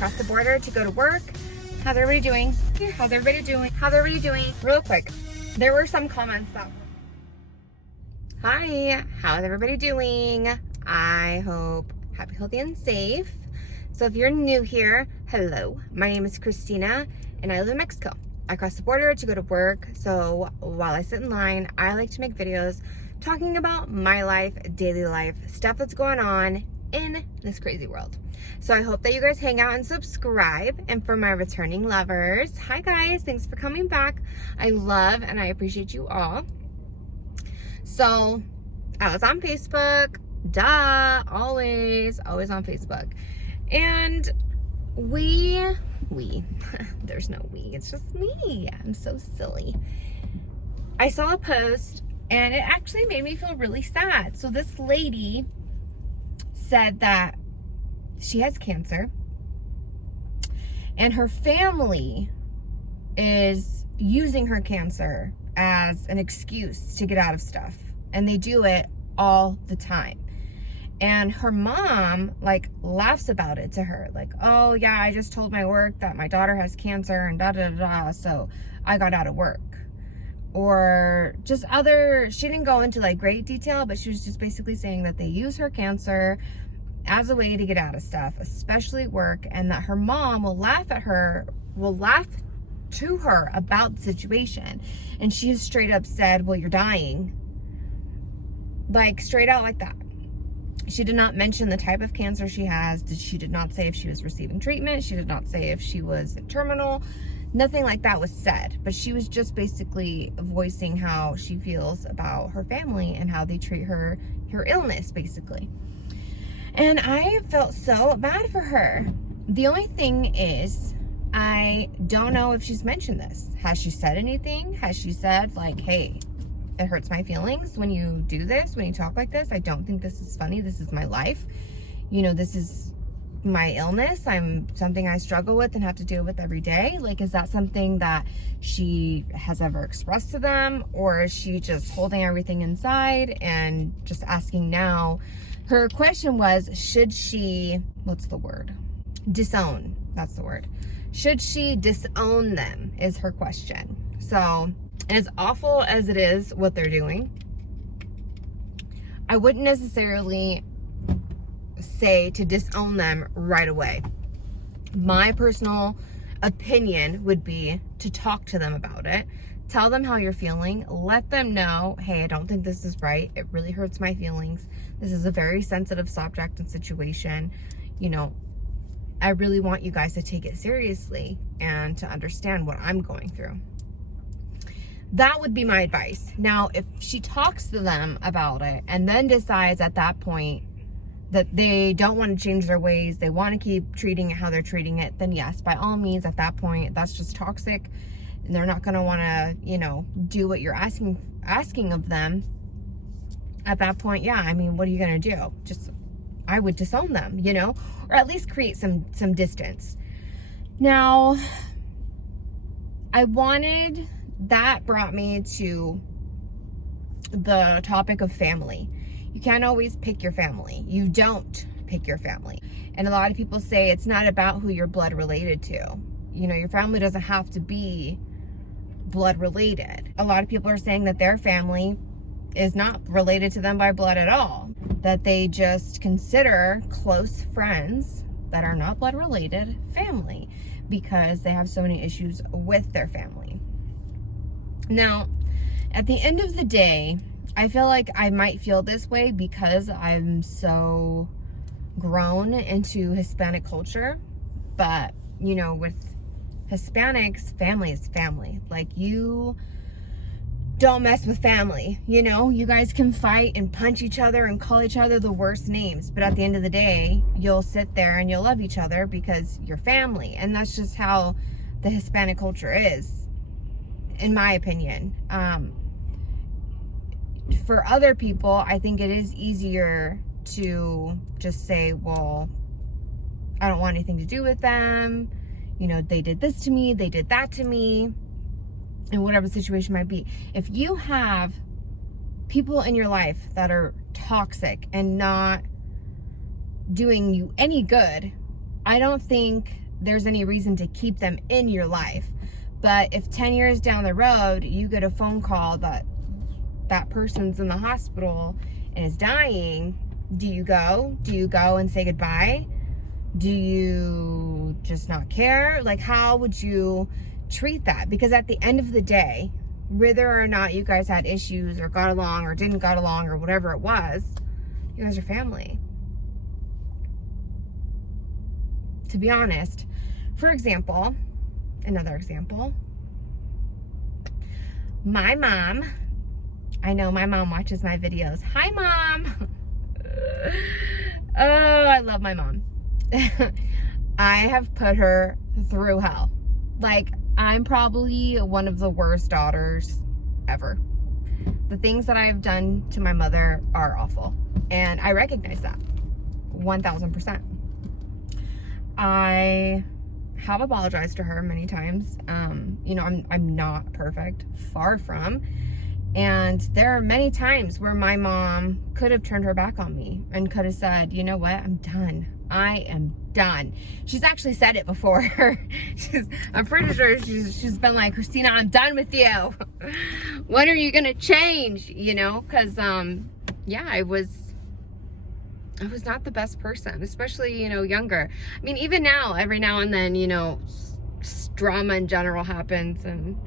across the border to go to work. How's everybody doing? How's everybody doing? How's everybody doing? Real quick, there were some comments that, hi, how's everybody doing? I hope happy, healthy, and safe. So if you're new here, hello, my name is Christina and I live in Mexico. I crossed the border to go to work. So while I sit in line, I like to make videos talking about my life, daily life, stuff that's going on in this crazy world. So I hope that you guys hang out and subscribe. And for my returning lovers, hi guys, thanks for coming back. I love and I appreciate you all. So I was on Facebook, duh, always on Facebook. And there's no we, it's just me. I'm so silly. I saw a post and it actually made me feel really sad. So this lady said that she has cancer and her family is using her cancer as an excuse to get out of stuff. And they do it all the time. And her mom like laughs about it to her. Like, oh yeah, I just told my work that my daughter has cancer and da da da, so I got out of work. Or just she didn't go into like great detail, but she was just basically saying that they use her cancer as a way to get out of stuff, especially work, and that her mom will laugh to her about the situation. And she has straight up said, well, you're dying. Like straight out like that. She did not mention the type of cancer she has. She did not say if she was receiving treatment. She did not say if she was terminal. Nothing like that was said, but she was just basically voicing how she feels about her family and how they treat her illness, basically. And I felt so bad for her. The only thing is, I don't know if she's mentioned this. Has she said anything? Has she said like, hey, it hurts my feelings when you do this, when you talk like this? I don't think this is funny. This is my life. You know, this is my illness. Something I struggle with and have to deal with every day. Like, is that something that she has ever expressed to them? Or is she just holding everything inside and just asking now? Her question was, should she, what's the word? Disown. That's the word. Should she disown them is her question. So, as awful as it is what they're doing, I wouldn't necessarily say to disown them right away. My personal opinion would be to talk to them about it. Tell them how you're feeling. Let them know, hey, I don't think this is right. It really hurts my feelings. This is a very sensitive subject and situation. You know, I really want you guys to take it seriously and to understand what I'm going through. That would be my advice. Now, if she talks to them about it and then decides at that point that they don't want to change their ways, they want to keep treating it how they're treating it, then yes, by all means, at that point, that's just toxic. And they're not going to want to, you know, do what you're asking of them. At that point, yeah, I mean, what are you going to do? I would disown them, you know, or at least create some distance. Now, that brought me to the topic of family. You can't always pick your family. You don't pick your family. And a lot of people say it's not about who you're blood related to. You know, your family doesn't have to be blood related. A lot of people are saying that their family is not related to them by blood at all. That they just consider close friends that are not blood related family because they have so many issues with their family. Now, at the end of the day, I feel like I might feel this way because I'm so grown into Hispanic culture. But, you know, with Hispanics, family is family. Like, you don't mess with family, you know? You guys can fight and punch each other and call each other the worst names. But at the end of the day, you'll sit there and you'll love each other because you're family. And that's just how the Hispanic culture is, in my opinion. For other people, I think it is easier to just say, well, I don't want anything to do with them. You know, they did this to me, they did that to me, and whatever the situation might be. If you have people in your life that are toxic and not doing you any good, I don't think there's any reason to keep them in your life. But if 10 years down the road, you get a phone call that that person's in the hospital and is dying, do you go? Do you go and say goodbye? Do you just not care? Like, how would you treat that? Because at the end of the day, whether or not you guys had issues or got along or didn't got along or whatever it was, you guys are family. To be honest, for example, another example, my mom, I know my mom watches my videos. Hi, Mom. Oh, I love my mom. I have put her through hell. Like, I'm probably one of the worst daughters ever. The things that I've done to my mother are awful. And I recognize that 1000%. I have apologized to her many times. You know, I'm not perfect, far from. And there are many times where my mom could have turned her back on me and could have said, you know what, I'm done. I am done. She's actually said it before. I'm pretty sure she's been like, Christina, I'm done with you. When are you gonna change? You know, because yeah, I was not the best person, especially, you know, younger. I mean, even now, every now and then, you know, drama in general happens, and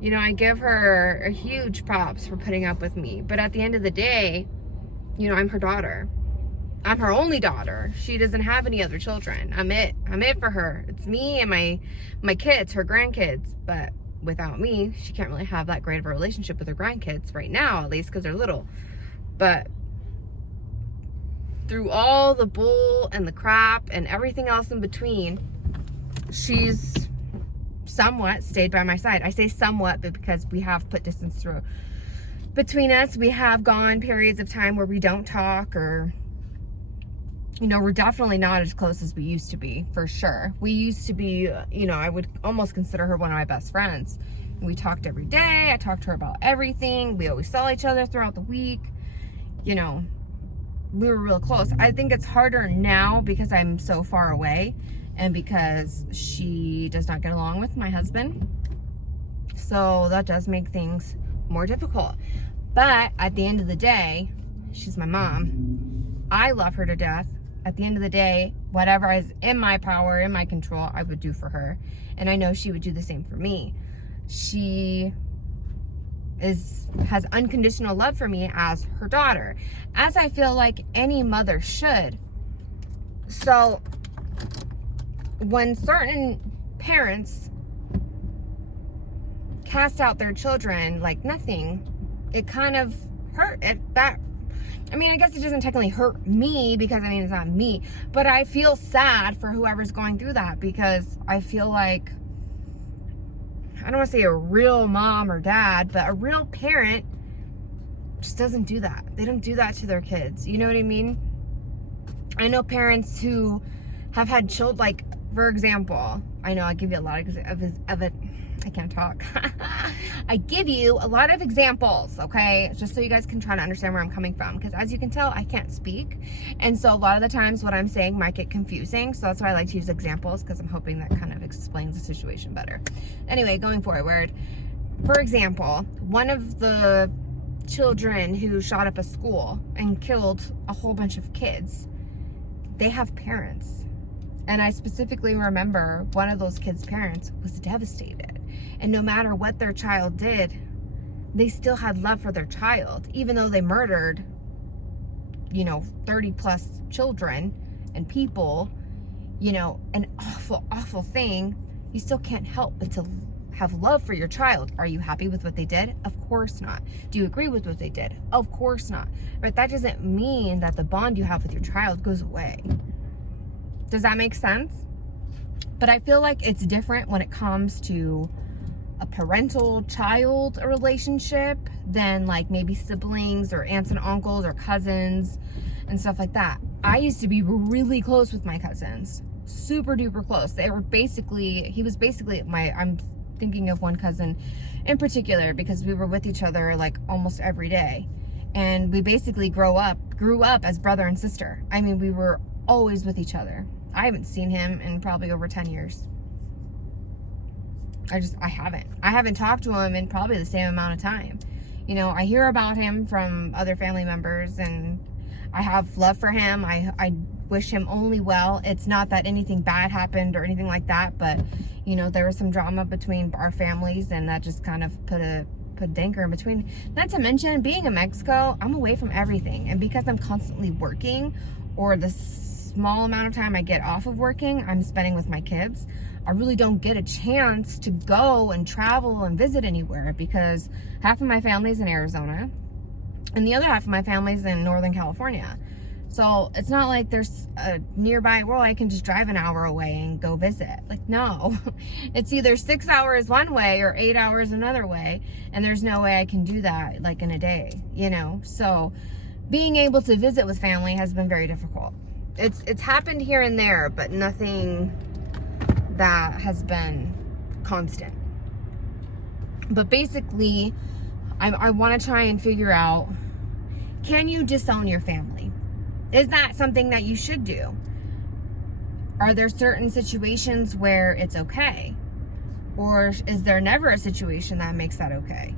you know, I give her a huge props for putting up with me. But at the end of the day, you know, I'm her daughter. I'm her only daughter. She doesn't have any other children. I'm it for her. It's me and my kids, her grandkids. But without me, she can't really have that great of a relationship with her grandkids right now, at least because they're little. But through all the bull and the crap and everything else in between, she's somewhat stayed by my side. I say somewhat, but because we have put distance through between us. We have gone periods of time where we don't talk, or, you know, we're definitely not as close as we used to be, for sure. We used to be, you know, I would almost consider her one of my best friends. We talked every day. I talked to her about everything. We always saw each other throughout the week. You know, we were real close. I think it's harder now because I'm so far away, and because she does not get along with my husband. So that does make things more difficult. But at the end of the day, she's my mom. I love her to death. At the end of the day, whatever is in my power, in my control, I would do for her. And I know she would do the same for me. She has unconditional love for me as her daughter, as I feel like any mother should. So when certain parents cast out their children like nothing, it kind of hurt. I mean, I guess it doesn't technically hurt me because, I mean, it's not me, but I feel sad for whoever's going through that, because I feel like, I don't want to say a real mom or dad, but a real parent just doesn't do that. They don't do that to their kids. You know what I mean? I know parents who have had children, like, for example, I know I give you a lot of it. I can't talk. I give you a lot of examples, okay? Just so you guys can try to understand where I'm coming from. Because as you can tell, I can't speak. And so a lot of the times what I'm saying might get confusing. So that's why I like to use examples, because I'm hoping that kind of explains the situation better. Anyway, going forward. For example, one of the children who shot up a school and killed a whole bunch of kids, they have parents. And I specifically remember one of those kids' parents was devastated. And no matter what their child did, they still had love for their child. Even though they murdered, you know, 30 plus children and people, you know, an awful, awful thing, you still can't help but to have love for your child. Are you happy with what they did? Of course not. Do you agree with what they did? Of course not. But that doesn't mean that the bond you have with your child goes away. Does that make sense? But I feel like it's different when it comes to a parental-child relationship than like maybe siblings or aunts and uncles or cousins and stuff like that. I used to be really close with my cousins. Super duper close. He was basically I'm thinking of one cousin in particular because we were with each other like almost every day. And we basically grew up as brother and sister. I mean, we were always with each other. I haven't seen him in probably over 10 years. I haven't talked to him in probably the same amount of time. You know, I hear about him from other family members, and I have love for him. I wish him only well. It's not that anything bad happened or anything like that, but, you know, there was some drama between our families, and that just kind of put a danker in between. Not to mention, being in Mexico, I'm away from everything. And because I'm constantly working, or the small amount of time I get off of working, I'm spending with my kids, I really don't get a chance to go and travel and visit anywhere, because half of my family's in Arizona and the other half of my family's in Northern California. So it's not like there's a nearby, well, I can just drive an hour away and go visit. Like, no. It's either 6 hours one way or 8 hours another way, and there's no way I can do that like in a day, you know? So being able to visit with family has been very difficult. It's happened here and there, but nothing that has been constant. But basically, I want to try and figure out, can you disown your family? Is that something that you should do? Are there certain situations where it's okay? Or is there never a situation that makes that okay?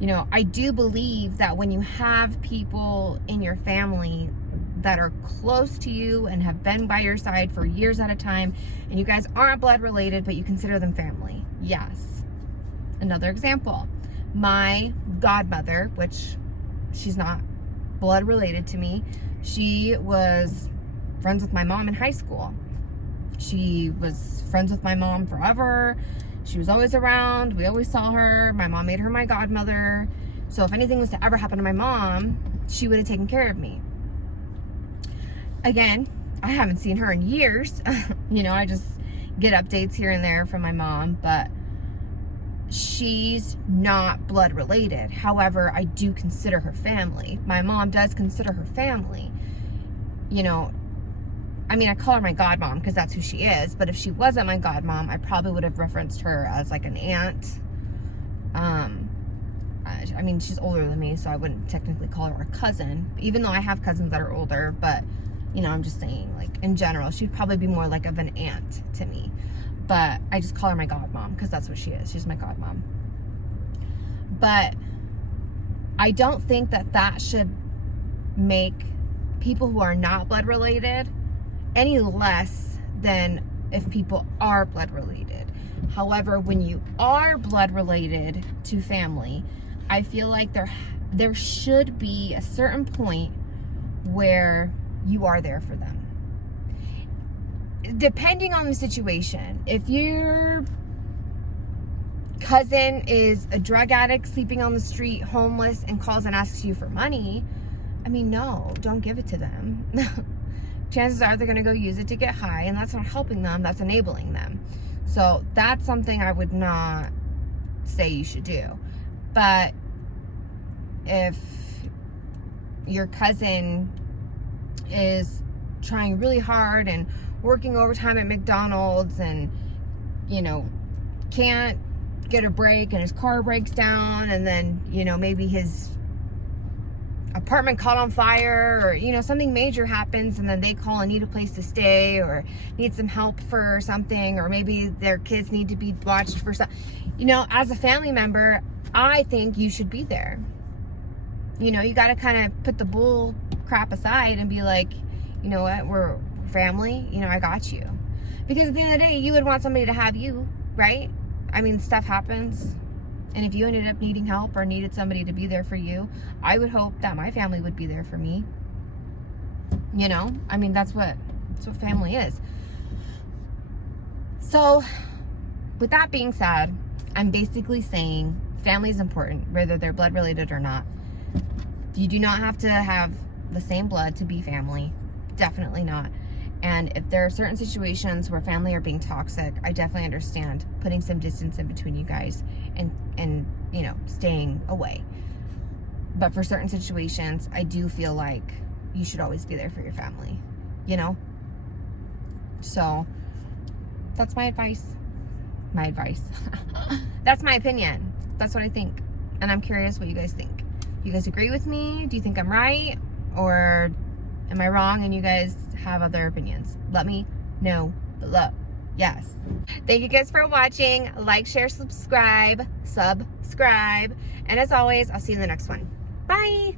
You know, I do believe that when you have people in your family that are close to you and have been by your side for years at a time, and you guys aren't blood related, but you consider them family. Yes. Another example, my godmother, which she's not blood related to me, she was friends with my mom in high school. She was friends with my mom forever. She was always around. We always saw her. My mom made her my godmother. So if anything was to ever happen to my mom, she would have taken care of me. Again, I haven't seen her in years. You know, I just get updates here and there from my mom, but she's not blood related. However, I do consider her family. My mom does consider her family. You know, I mean, I call her my godmom because that's who she is, but if she wasn't my godmom, I probably would have referenced her as like an aunt. I mean, she's older than me, so I wouldn't technically call her a cousin, even though I have cousins that are older, but you know, I'm just saying, like, in general, she'd probably be more like of an aunt to me. But I just call her my godmom because that's what she is. She's my godmom. But I don't think that that should make people who are not blood related any less than if people are blood related. However, when you are blood related to family, I feel like there should be a certain point where you are there for them. Depending on the situation, if your cousin is a drug addict sleeping on the street, homeless, and calls and asks you for money, I mean, no, don't give it to them. Chances are they're going to go use it to get high, and that's not helping them, that's enabling them. So that's something I would not say you should do. But if your cousin is trying really hard and working overtime at McDonald's and, you know, can't get a break and his car breaks down, and then, you know, maybe his apartment caught on fire, or, you know, something major happens and then they call and need a place to stay or need some help for something, or maybe their kids need to be watched for something. You know, as a family member, I think you should be there. You know, you got to kind of put the bull crap aside and be like, you know what, we're family, you know, I got you. Because at the end of the day, you would want somebody to have you, right? I mean, stuff happens. And if you ended up needing help or needed somebody to be there for you, I would hope that my family would be there for me. You know, I mean, that's what family is. So with that being said, I'm basically saying family is important, whether they're blood related or not. You do not have to have the same blood to be family. Definitely not. And if there are certain situations where family are being toxic, I definitely understand putting some distance in between you guys and you know, staying away. But for certain situations, I do feel like you should always be there for your family, you know? So that's my advice. That's my opinion. That's what I think. And I'm curious what you guys think. you guys agree with me? Do you think I'm right? Or am I wrong and you guys have other opinions? Let me know below. Yes. Thank you guys for watching. Like, share, subscribe. And as always, I'll see you in the next one. Bye.